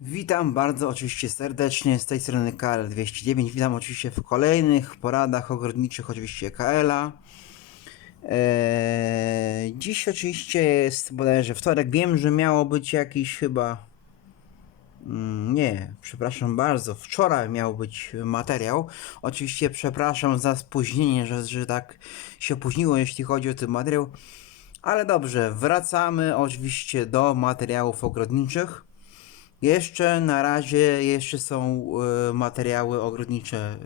Witam bardzo oczywiście serdecznie z tej strony KL209. Witam oczywiście w kolejnych poradach ogrodniczych oczywiście KL-a. Eee, dziś oczywiście jest bodajże wtorek. Wiem, że miało być jakiś chyba. Mm, Nie, przepraszam bardzo. Wczoraj miał być materiał. Oczywiście przepraszam za spóźnienie, że, że tak się opóźniło, jeśli chodzi o ten materiał. Ale dobrze, wracamy oczywiście do materiałów ogrodniczych. Jeszcze na razie jeszcze są e, materiały ogrodnicze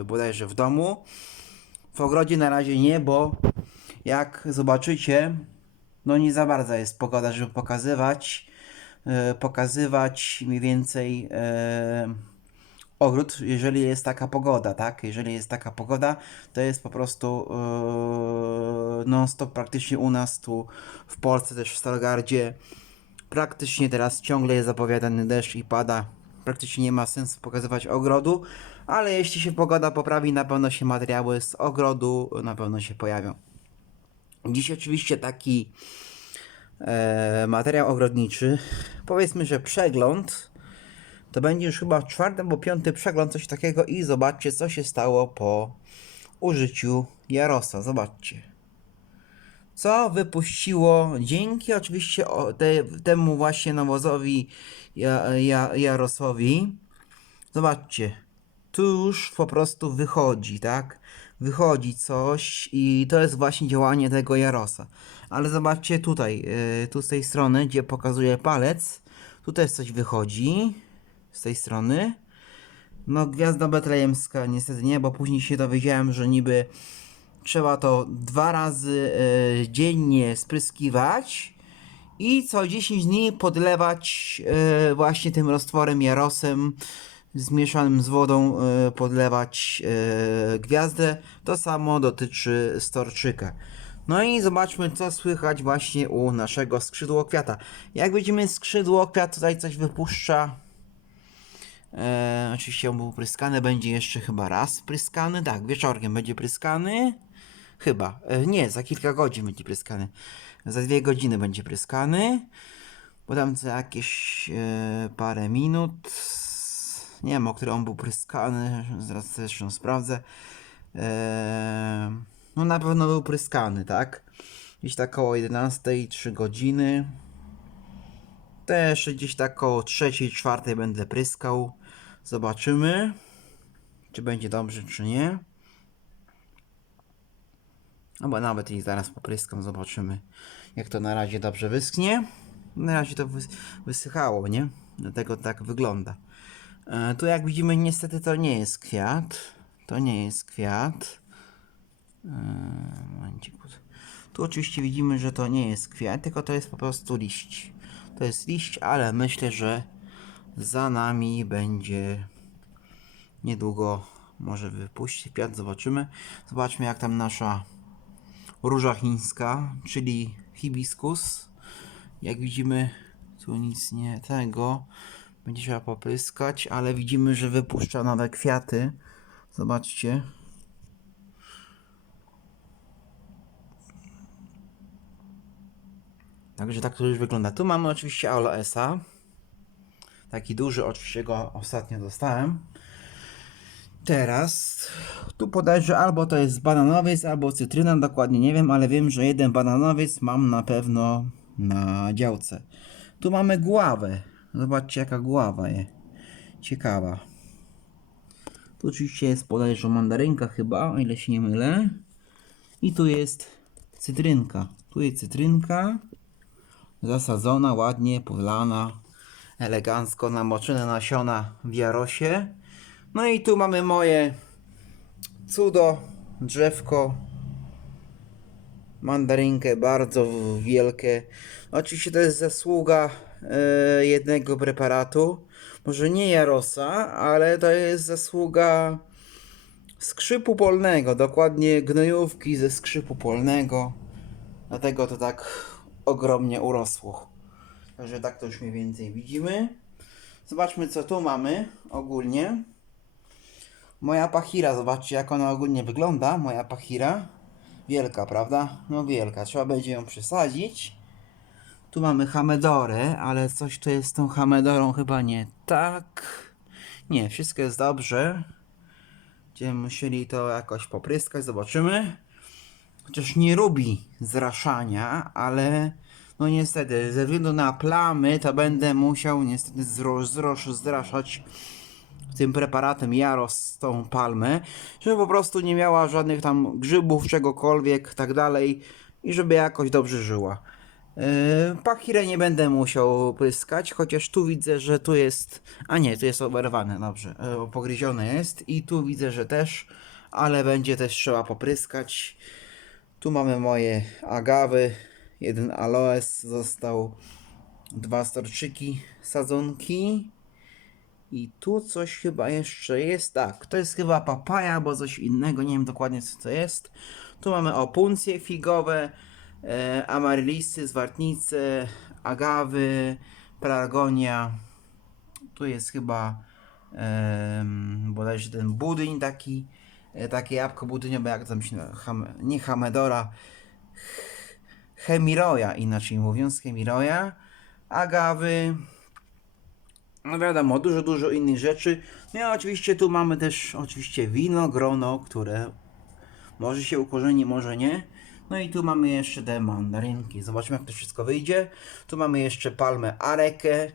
e, bodajże w domu. W ogrodzie na razie nie, bo jak zobaczycie, no nie za bardzo jest pogoda, żeby pokazywać e, pokazywać mniej więcej e, ogród, jeżeli jest taka pogoda, tak? Jeżeli jest taka pogoda, to jest po prostu e, non stop praktycznie u nas tu w Polsce, też w Starogardzie. Praktycznie teraz ciągle jest zapowiadany deszcz i pada. Praktycznie nie ma sensu pokazywać ogrodu, ale jeśli się pogoda poprawi, na pewno się materiały z ogrodu na pewno się pojawią. Dziś oczywiście taki e, materiał ogrodniczy. Powiedzmy, że przegląd. To będzie już chyba czwarty albo piąty przegląd, coś takiego i zobaczcie, co się stało po użyciu Jarosa. Zobaczcie. Co wypuściło dzięki oczywiście te, temu właśnie nawozowi ja, ja, Jarosowi. Zobaczcie. Tu już po prostu wychodzi, tak? Wychodzi coś i to jest właśnie działanie tego Jarosa. Ale zobaczcie tutaj, yy, tu z tej strony, gdzie pokazuje palec. Tu też coś wychodzi. Z tej strony. No, gwiazda betlejemska niestety nie, bo później się dowiedziałem, że niby trzeba to dwa razy e, dziennie spryskiwać i co 10 dni podlewać e, właśnie tym roztworem jarosem zmieszanym z wodą e, podlewać e, gwiazdę. To samo dotyczy storczyka. No i zobaczmy co słychać właśnie u naszego skrzydłokwiata. Jak widzimy skrzydłokwiat tutaj coś wypuszcza E, oczywiście on był pryskany, będzie jeszcze chyba raz pryskany. Tak, wieczorkiem będzie pryskany. Chyba. E, nie, za kilka godzin będzie pryskany. Za dwie godziny będzie pryskany. Bo tam za jakieś e, parę minut. Nie wiem, o które on był pryskany. Zaraz zresztą sprawdzę. E, no na pewno był pryskany, tak? Gdzieś tak około 11, 3 godziny. Też gdzieś tak około trzeciej, czwartej będę pryskał. Zobaczymy, czy będzie dobrze, czy nie. Albo nawet i zaraz popryskam, zobaczymy, jak to na razie dobrze wyschnie. Na razie to wys wysychało, nie? Dlatego tak wygląda. E, tu jak widzimy, niestety to nie jest kwiat. To nie jest kwiat. E. Tu oczywiście widzimy, że to nie jest kwiat, tylko to jest po prostu liść. To jest liść, ale myślę, że za nami będzie niedługo może wypuścić kwiat, zobaczymy. Zobaczmy jak tam nasza róża chińska, czyli hibiskus. Jak widzimy, tu nic nie tego. Będzie trzeba popryskać, ale widzimy, że wypuszcza nowe kwiaty. Zobaczcie. Także tak to już wygląda. Tu mamy oczywiście aloesa. Taki duży, oczywiście go ostatnio dostałem. Teraz tu podejrzę albo to jest bananowiec, albo cytryna, dokładnie nie wiem, ale wiem, że jeden bananowiec mam na pewno na działce. Tu mamy gławę. Zobaczcie jaka gława jest. Ciekawa. Tu oczywiście jest podejrzewam mandarynka chyba, o ile się nie mylę. I tu jest cytrynka. Tu jest cytrynka. Zasadzona, ładnie, polana, elegancko, namoczone nasiona w jarosie. No i tu mamy moje cudo, drzewko, mandarynkę bardzo wielkie. Oczywiście to jest zasługa e, jednego preparatu. Może nie Jarosa, ale to jest zasługa skrzypu polnego, dokładnie gnojówki ze skrzypu polnego. Dlatego to tak ogromnie urosło. Także tak to już mniej więcej widzimy. Zobaczmy co tu mamy ogólnie. Moja pachira, zobaczcie jak ona ogólnie wygląda. Moja pachira. Wielka, prawda? No wielka. Trzeba będzie ją przesadzić. Tu mamy Hamedorę, ale coś tu jest z tą Hamedorą chyba nie tak. Nie, wszystko jest dobrze. Będziemy musieli to jakoś popryskać, zobaczymy. Chociaż nie lubi zraszania, ale no niestety, ze względu na plamy, to będę musiał niestety zro, zroż, zraszać tym preparatem Jaros tą palmę, żeby po prostu nie miała żadnych tam grzybów, czegokolwiek, tak dalej i żeby jakoś dobrze żyła. Yy, Pachirę nie będę musiał pryskać, chociaż tu widzę, że tu jest. A nie, tu jest oberwane, dobrze. Yy, pogryzione jest i tu widzę, że też, ale będzie też trzeba popryskać. Tu mamy moje agawy. Jeden aloes został, dwa storczyki, sadzonki. I tu coś chyba jeszcze jest. Tak, to jest chyba papaja, bo coś innego, nie wiem dokładnie co to jest. Tu mamy opuncje figowe, e, zwartnice, agawy, pelargonia. Tu jest chyba e, bodajże ten budyń taki, e, takie jabłko budyniowe, jak tam się Ham, nie Hamedora, Ch- Chemiroja inaczej mówiąc, Chemiroja, agawy, no wiadomo, dużo, dużo innych rzeczy. No i oczywiście tu mamy też oczywiście wino, grono, które może się ukorzeni, może nie. No i tu mamy jeszcze te mandarynki. Zobaczymy jak to wszystko wyjdzie. Tu mamy jeszcze palmę arekę.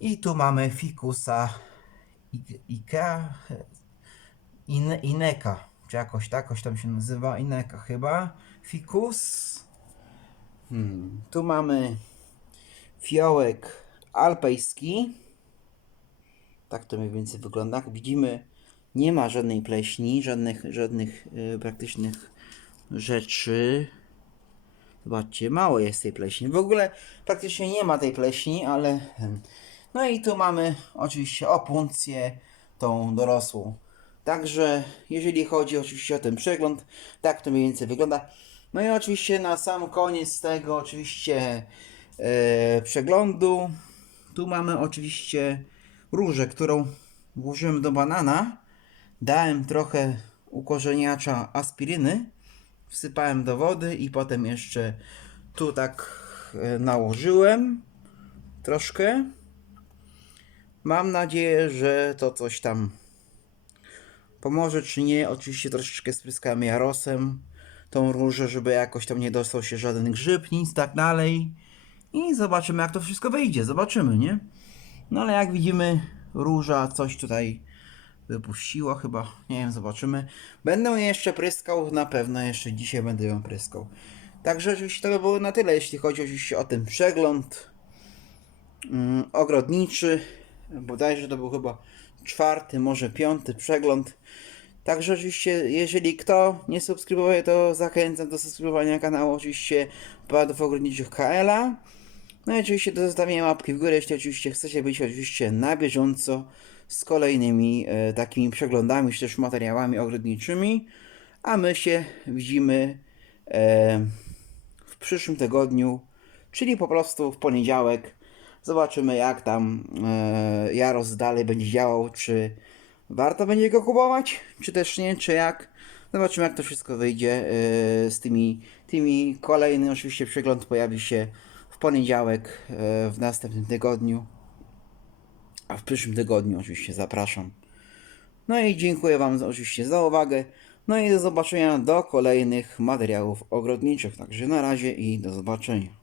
I tu mamy fikusa Ik- Ikea In, Ineka. Czy jakoś tak, jakoś tam się nazywa. Ineka chyba. Fikus. Hmm. Tu mamy fiołek alpejski. Tak to mniej więcej wygląda. Jak widzimy, nie ma żadnej pleśni, żadnych, żadnych e, praktycznych rzeczy. Zobaczcie, mało jest tej pleśni. W ogóle praktycznie nie ma tej pleśni, ale. em, No i tu mamy oczywiście opuncję, tą dorosłą. Także, jeżeli chodzi oczywiście o ten przegląd, tak to mniej więcej wygląda. No i oczywiście na sam koniec tego, oczywiście e, przeglądu, tu mamy oczywiście różę, którą włożyłem do banana. Dałem trochę ukorzeniacza aspiryny, wsypałem do wody i potem jeszcze tu tak e, nałożyłem troszkę. Mam nadzieję, że to coś tam pomoże, czy nie. Oczywiście troszeczkę spryskałem jarosem tą różę, żeby jakoś tam nie dostał się żaden grzyb, nic tak dalej. I zobaczymy, jak to wszystko wyjdzie. Zobaczymy, nie? No ale jak widzimy, róża coś tutaj wypuściła chyba. Nie wiem, zobaczymy. Będę ją jeszcze pryskał, na pewno jeszcze dzisiaj będę ją pryskał. Także oczywiście to by było na tyle, jeśli chodzi oczywiście o ten przegląd mm, ogrodniczy. Bodajże to był chyba czwarty, może piąty przegląd. Także oczywiście, jeżeli kto nie subskrybuje, to zachęcam do subskrybowania kanału oczywiście Padów Ogrodniczych KL-a. No i oczywiście do zostawienia łapki w górę, jeśli oczywiście chcecie być oczywiście na bieżąco z kolejnymi e, takimi przeglądami, czy też materiałami ogrodniczymi. A my się widzimy e, w przyszłym tygodniu, czyli po prostu w poniedziałek. Zobaczymy jak tam e, Jaros dalej będzie działał, czy warto będzie go kupować, czy też nie, czy jak. Zobaczymy jak to wszystko wyjdzie e, z tymi, tymi kolejny oczywiście przegląd pojawi się w poniedziałek e, w następnym tygodniu. A w przyszłym tygodniu oczywiście zapraszam. No i dziękuję Wam oczywiście za uwagę. No i do zobaczenia do kolejnych materiałów ogrodniczych. Także na razie i do zobaczenia.